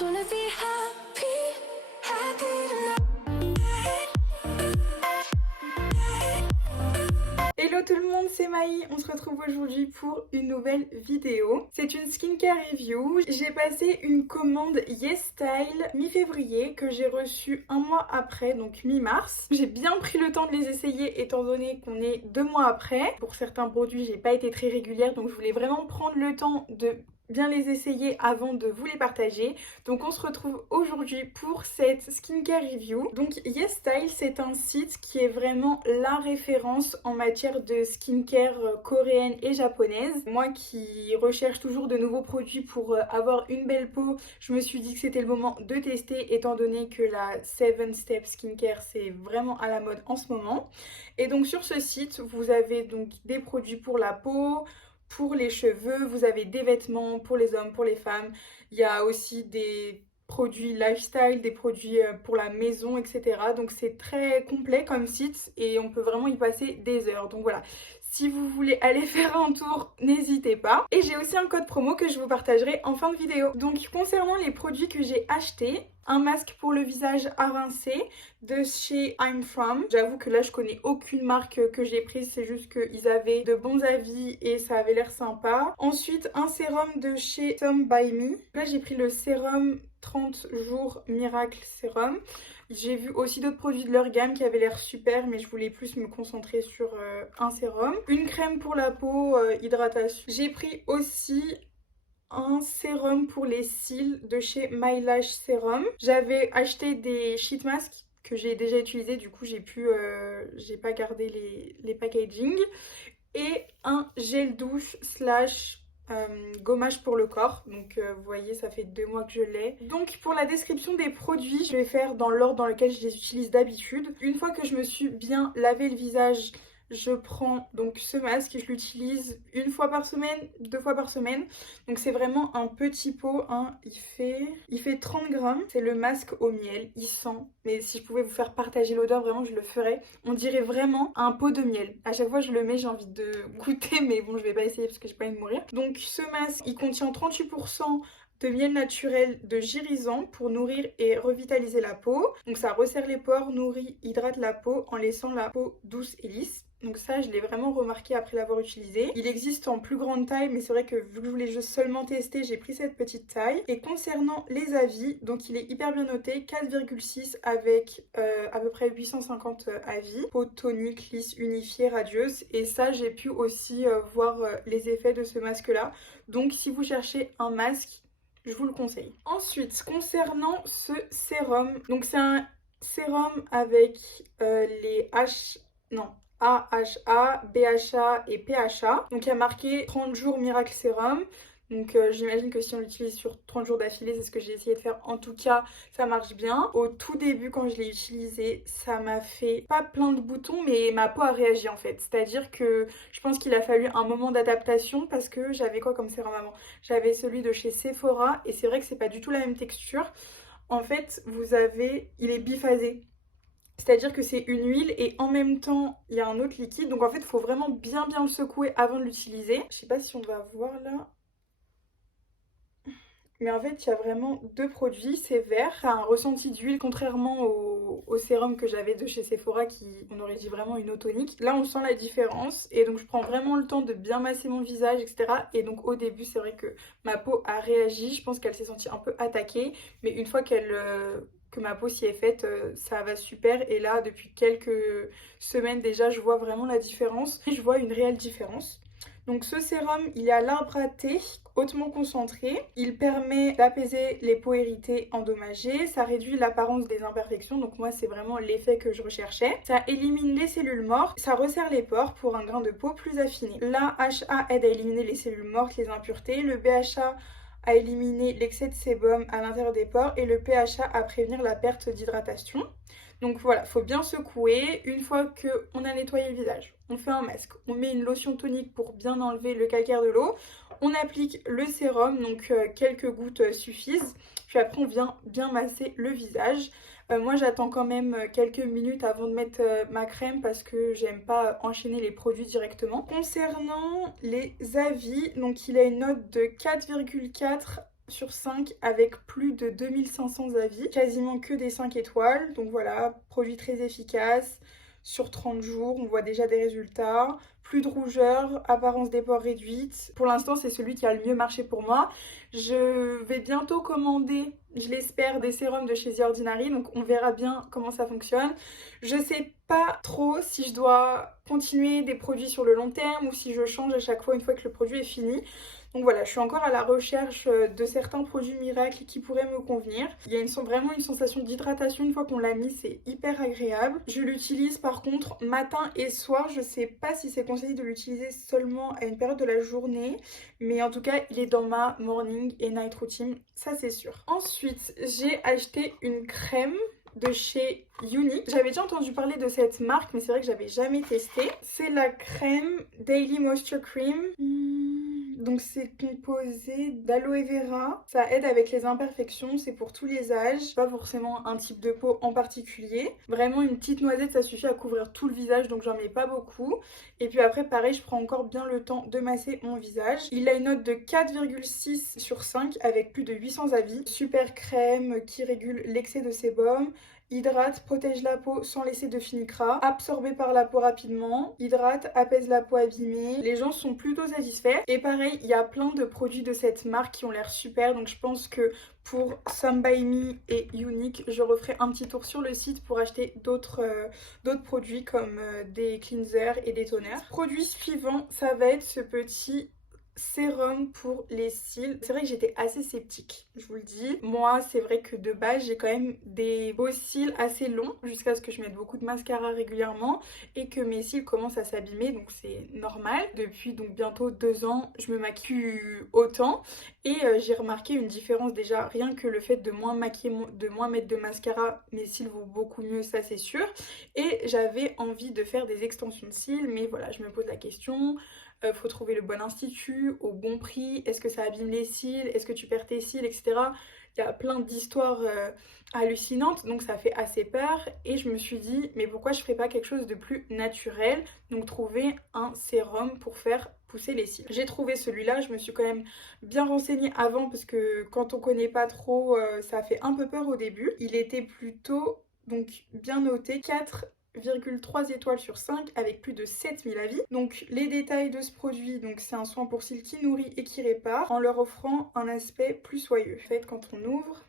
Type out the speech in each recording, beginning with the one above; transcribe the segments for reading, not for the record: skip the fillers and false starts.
just wanna be happy, happy tonight. Hello tout le monde, c'est Maï, on se retrouve aujourd'hui pour une nouvelle vidéo. C'est une skincare review. J'ai passé une commande YesStyle mi-février que j'ai reçue un mois après, donc mi-mars. J'ai bien pris le temps de les essayer étant donné qu'on est 2 mois après. Pour certains produits, j'ai pas été très régulière, donc je voulais vraiment prendre le temps de bien les essayer avant de vous les partager. Donc on se retrouve aujourd'hui pour cette skincare review. Donc YesStyle, c'est un site qui est vraiment la référence en matière de skincare coréenne et japonaise. Moi qui recherche toujours de nouveaux produits pour avoir une belle peau, je me suis dit que c'était le moment de tester étant donné que la 7 Step Skincare c'est vraiment à la mode en ce moment. Et donc sur ce site, vous avez donc des produits pour la peau, pour les cheveux, vous avez des vêtements pour les hommes, pour les femmes. Il y a aussi des produits lifestyle, des produits pour la maison, etc. Donc c'est très complet comme site et on peut vraiment y passer des heures. Donc voilà, si vous voulez aller faire un tour, n'hésitez pas. Et j'ai aussi un code promo que je vous partagerai en fin de vidéo. Donc concernant les produits que j'ai achetés, un masque pour le visage à rincer de chez I'm From. J'avoue que là je connais aucune marque que j'ai prise, c'est juste qu'ils avaient de bons avis et ça avait l'air sympa. Ensuite un sérum de chez Some By Me. Là j'ai pris le sérum 30 jours miracle sérum. J'ai vu aussi d'autres produits de leur gamme qui avaient l'air super, mais je voulais plus me concentrer sur un sérum. Une crème pour la peau, hydratation. J'ai pris aussi un sérum pour les cils de chez My Lash Serum. J'avais acheté des sheet masks que j'ai déjà utilisés, du coup j'ai pas gardé les packaging. Et un gel douche slash gommage pour le corps. Donc vous voyez, ça fait 2 mois que je l'ai. Donc pour la description des produits, je vais faire dans l'ordre dans lequel je les utilise d'habitude. Une fois que je me suis bien lavé le visage, je prends donc ce masque et je l'utilise 1 fois par semaine, 2 fois par semaine. Donc c'est vraiment un petit pot, hein. Il fait 30 grammes. C'est le masque au miel, il sent. Mais si je pouvais vous faire partager l'odeur, vraiment je le ferais. On dirait vraiment un pot de miel. À chaque fois je le mets, j'ai envie de goûter, mais bon je vais pas essayer parce que j'ai pas envie de mourir. Donc ce masque, il contient 38% de miel naturel de gyrisant pour nourrir et revitaliser la peau. Donc ça resserre les pores, nourrit, hydrate la peau en laissant la peau douce et lisse. Donc ça, je l'ai vraiment remarqué après l'avoir utilisé. Il existe en plus grande taille, mais c'est vrai que vu que je voulais juste seulement tester, j'ai pris cette petite taille. Et concernant les avis, donc il est hyper bien noté, 4,6 avec à peu près 850 avis. Peau tonique, lisse, unifiée, radieuse. Et ça, j'ai pu aussi voir les effets de ce masque-là. Donc si vous cherchez un masque, je vous le conseille. Ensuite, concernant ce sérum, donc c'est un sérum avec les H... Non, AHA, BHA et PHA. Donc il y a marqué 30 jours miracle sérum. Donc j'imagine que si on l'utilise sur 30 jours d'affilée, c'est ce que j'ai essayé de faire. En tout cas, ça marche bien. Au tout début, quand je l'ai utilisé, ça m'a fait pas plein de boutons, mais ma peau a réagi en fait. C'est-à-dire que je pense qu'il a fallu un moment d'adaptation parce que j'avais quoi comme sérum avant? J'avais celui de chez Sephora et c'est vrai que c'est pas du tout la même texture. En fait, il est biphasé. C'est-à-dire que c'est une huile et en même temps, il y a un autre liquide. Donc en fait, il faut vraiment bien le secouer avant de l'utiliser. Je sais pas si on va voir là. Mais en fait, il y a vraiment 2 produits. C'est vert, ça a un ressenti d'huile, contrairement au sérum que j'avais de chez Sephora qui, on aurait dit vraiment une eau tonique. Là, on sent la différence. Et donc, je prends vraiment le temps de bien masser mon visage, etc. Et donc, au début, c'est vrai que ma peau a réagi. Je pense qu'elle s'est sentie un peu attaquée. Mais une fois que ma peau s'y est faite, ça va super. Et là, depuis quelques semaines déjà, je vois vraiment la différence. Et je vois une réelle différence. Donc ce sérum, il est à l'arbre à thé, hautement concentré. Il permet d'apaiser les peaux irritées, endommagées. Ça réduit l'apparence des imperfections. Donc moi, c'est vraiment l'effet que je recherchais. Ça élimine les cellules mortes. Ça resserre les pores pour un grain de peau plus affiné. L'AHA aide à éliminer les cellules mortes, les impuretés. Le BHA à éliminer l'excès de sébum à l'intérieur des pores et le PHA à prévenir la perte d'hydratation. Donc voilà, il faut bien secouer. Une fois qu'on a nettoyé le visage, on fait un masque, on met une lotion tonique pour bien enlever le calcaire de l'eau, on applique le sérum, donc quelques gouttes suffisent, puis après on vient bien masser le visage. Moi j'attends quand même quelques minutes avant de mettre ma crème parce que j'aime pas enchaîner les produits directement. Concernant les avis, donc il a une note de 4,4 sur 5 avec plus de 2500 avis, quasiment que des 5 étoiles. Donc voilà, produit très efficace. Sur 30 jours, on voit déjà des résultats. Plus de rougeur, apparence des pores réduite. Pour l'instant, c'est celui qui a le mieux marché pour moi. Je vais bientôt commander, je l'espère, des sérums de chez The Ordinary. Donc on verra bien comment ça fonctionne. Je sais pas trop si je dois continuer des produits sur le long terme ou si je change à chaque fois une fois que le produit est fini. Donc voilà, je suis encore à la recherche de certains produits miracles qui pourraient me convenir. Il y a vraiment une sensation d'hydratation une fois qu'on l'a mis, c'est hyper agréable. Je l'utilise par contre matin et soir. Je sais pas si c'est conseillé de l'utiliser seulement à une période de la journée, mais en tout cas, il est dans ma morning et night routine, ça c'est sûr. Ensuite, j'ai acheté une crème de chez Younique. J'avais déjà entendu parler de cette marque, mais c'est vrai que j'avais jamais testé. C'est la crème Daily Moisture Cream. Donc c'est composé d'aloe vera. Ça aide avec les imperfections, c'est pour tous les âges. Pas forcément un type de peau en particulier. Vraiment une petite noisette, ça suffit à couvrir tout le visage, donc j'en mets pas beaucoup. Et puis après, pareil, je prends encore bien le temps de masser mon visage. Il a une note de 4,6 sur 5 avec plus de 800 avis. Super crème qui régule l'excès de sébum. Hydrate, protège la peau sans laisser de finicra, absorbé par la peau rapidement, hydrate, apaise la peau abîmée. Les gens sont plutôt satisfaits. Et pareil, il y a plein de produits de cette marque qui ont l'air super, donc je pense que pour Some By Me et Younique, je referai un petit tour sur le site pour acheter d'autres produits comme des cleansers et des toners. Produit suivant, ça va être ce petit sérum pour les cils. C'est vrai que j'étais assez sceptique, je vous le dis. Moi, c'est vrai que de base, j'ai quand même des beaux cils assez longs jusqu'à ce que je mette beaucoup de mascara régulièrement et que mes cils commencent à s'abîmer, donc c'est normal. Depuis donc bientôt 2 ans, je me maquille autant et j'ai remarqué une différence déjà, rien que le fait de moins maquiller, de moins mettre de mascara, mes cils vont beaucoup mieux, ça c'est sûr. Et j'avais envie de faire des extensions de cils, mais voilà, je me pose la question. Faut trouver le bon institut, au bon prix, est-ce que ça abîme les cils, est-ce que tu perds tes cils, etc. Il y a plein d'histoires hallucinantes, donc ça fait assez peur. Et je me suis dit, mais pourquoi je ferais pas quelque chose de plus naturel? Donc trouver un sérum pour faire pousser les cils. J'ai trouvé celui-là, je me suis quand même bien renseignée avant parce que quand on connaît pas trop, ça fait un peu peur au début. Il était plutôt donc bien noté, 4,3 étoiles sur 5 avec plus de 7000 avis. Donc les détails de ce produit, donc c'est un soin pour cils qui nourrit et qui répare en leur offrant un aspect plus soyeux. En fait, quand on ouvre,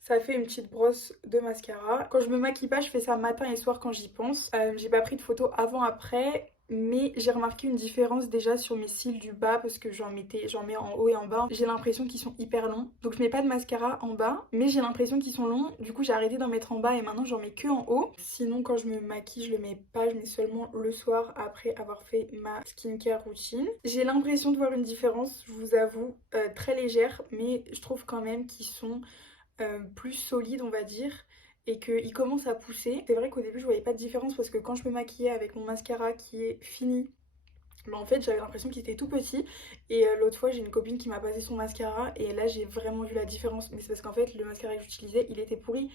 ça fait une petite brosse de mascara. Quand je me maquille pas, je fais ça matin et soir quand j'y pense. J'ai pas pris de photos avant-après. Mais j'ai remarqué une différence déjà sur mes cils du bas parce que j'en mets en haut et en bas. J'ai l'impression qu'ils sont hyper longs. Donc je mets pas de mascara en bas, mais j'ai l'impression qu'ils sont longs. Du coup j'ai arrêté d'en mettre en bas et maintenant j'en mets que en haut. Sinon quand je me maquille, je le mets pas, je mets seulement le soir après avoir fait ma skincare routine. J'ai l'impression de voir une différence, je vous avoue, très légère, mais je trouve quand même qu'ils sont plus solides on va dire et qu'il commence à pousser. C'est vrai qu'au début je voyais pas de différence parce que quand je me maquillais avec mon mascara qui est fini, bah en fait j'avais l'impression qu'il était tout petit et l'autre fois j'ai une copine qui m'a passé son mascara et là j'ai vraiment vu la différence, mais c'est parce qu'en fait le mascara que j'utilisais il était pourri.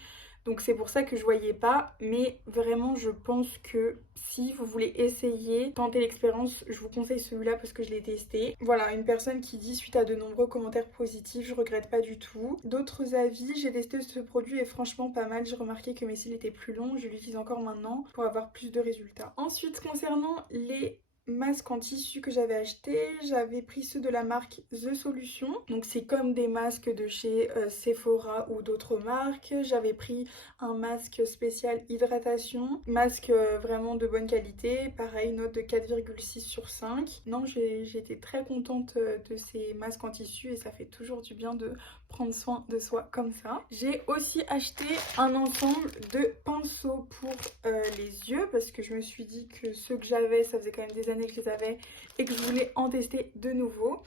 Donc c'est pour ça que je voyais pas, mais vraiment je pense que si vous voulez essayer, tenter l'expérience, je vous conseille celui-là parce que je l'ai testé. Voilà, une personne qui dit suite à de nombreux commentaires positifs, je regrette pas du tout. D'autres avis, j'ai testé ce produit et franchement pas mal, j'ai remarqué que mes cils étaient plus longs, je l'utilise encore maintenant pour avoir plus de résultats. Ensuite concernant les masques en tissu que j'avais acheté, j'avais pris ceux de la marque The Solution, donc c'est comme des masques de chez Sephora ou d'autres marques. J'avais pris un masque spécial hydratation, masque vraiment de bonne qualité, pareil note de 4,6 sur 5. Non, j'ai été très contente de ces masques en tissu et ça fait toujours du bien de prendre soin de soi comme ça. J'ai aussi acheté un ensemble de pinceaux pour les yeux parce que je me suis dit que ceux que j'avais, ça faisait quand même des années que je les avais et que je voulais en tester de nouveau.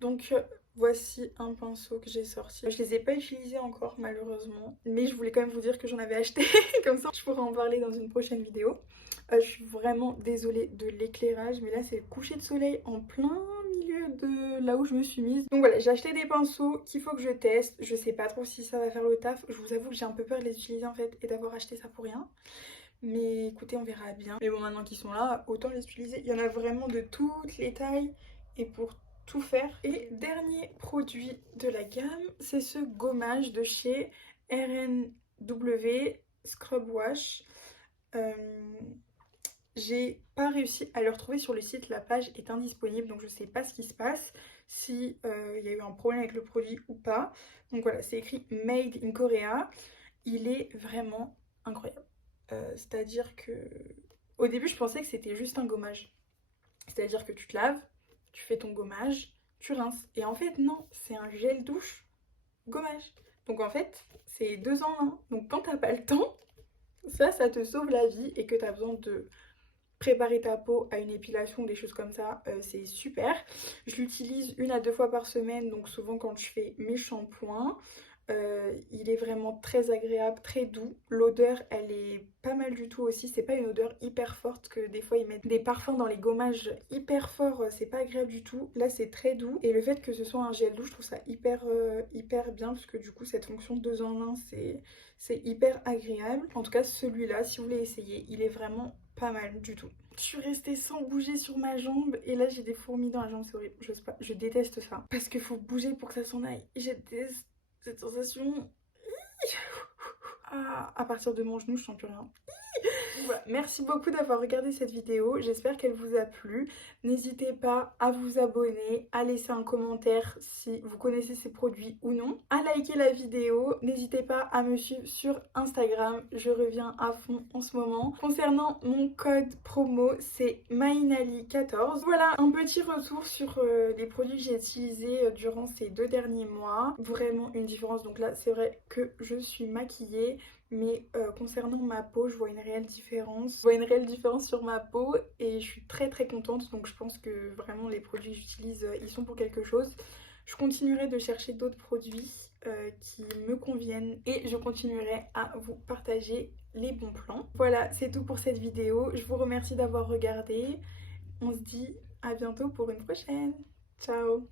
Donc voici un pinceau que j'ai sorti. Je les ai pas utilisés encore malheureusement, mais je voulais quand même vous dire que j'en avais acheté, comme ça je pourrais en parler dans une prochaine vidéo. Je suis vraiment désolée de l'éclairage, mais là c'est le coucher de soleil en plein milieu de là où je me suis mise. Donc voilà, j'ai acheté des pinceaux qu'il faut que je teste. Je sais pas trop si ça va faire le taf. Je vous avoue que j'ai un peu peur de les utiliser en fait et d'avoir acheté ça pour rien. Mais écoutez, on verra bien. Mais bon, maintenant qu'ils sont là, autant les utiliser. Il y en a vraiment de toutes les tailles et pour tout faire. Et dernier produit de la gamme, c'est ce gommage de chez RNW Scrub Wash. J'ai pas réussi à le retrouver sur le site, la page est indisponible, donc je sais pas ce qui se passe, si il y a eu un problème avec le produit ou pas. Donc voilà, c'est écrit Made in Korea. Il est vraiment incroyable. C'est-à-dire que au début, je pensais que c'était juste un gommage. C'est-à-dire que tu te laves, tu fais ton gommage, tu rinces. Et en fait, non, c'est un gel douche gommage. Donc en fait, c'est 2 en 1. Donc quand t'as pas le temps, ça te sauve la vie et que t'as besoin de préparer ta peau à une épilation ou des choses comme ça, c'est super. Je l'utilise 1 à 2 fois par semaine, donc souvent quand je fais mes shampoings. Il est vraiment très agréable, très doux. L'odeur, elle est pas mal du tout aussi. C'est pas une odeur hyper forte que des fois ils mettent des parfums dans les gommages hyper forts. C'est pas agréable du tout. Là, c'est très doux. Et le fait que ce soit un gel douche, je trouve ça hyper bien parce que du coup, cette fonction 2 en 1, c'est hyper agréable. En tout cas, celui-là, si vous voulez essayer, il est vraiment pas mal du tout. Je suis restée sans bouger sur ma jambe et là j'ai des fourmis dans la jambe, c'est horrible, je sais pas, je déteste ça. Parce qu'il faut bouger pour que ça s'en aille. Je déteste cette sensation. Ah, à partir de mon genou, je sens plus rien. Voilà. Merci beaucoup d'avoir regardé cette vidéo, j'espère qu'elle vous a plu. N'hésitez pas à vous abonner, à laisser un commentaire si vous connaissez ces produits ou non, à liker la vidéo. N'hésitez pas à me suivre sur Instagram, je reviens à fond en ce moment. Concernant mon code promo, c'est Mainali14. Voilà, un petit retour sur les produits que j'ai utilisés durant ces 2 derniers mois. Vraiment une différence, donc là c'est vrai que je suis maquillée. Mais concernant ma peau, je vois une réelle différence. Je vois une réelle différence sur ma peau et je suis très contente. Donc je pense que vraiment les produits que j'utilise, ils sont pour quelque chose. Je continuerai de chercher d'autres produits qui me conviennent et je continuerai à vous partager les bons plans. Voilà, c'est tout pour cette vidéo. Je vous remercie d'avoir regardé. On se dit à bientôt pour une prochaine. Ciao!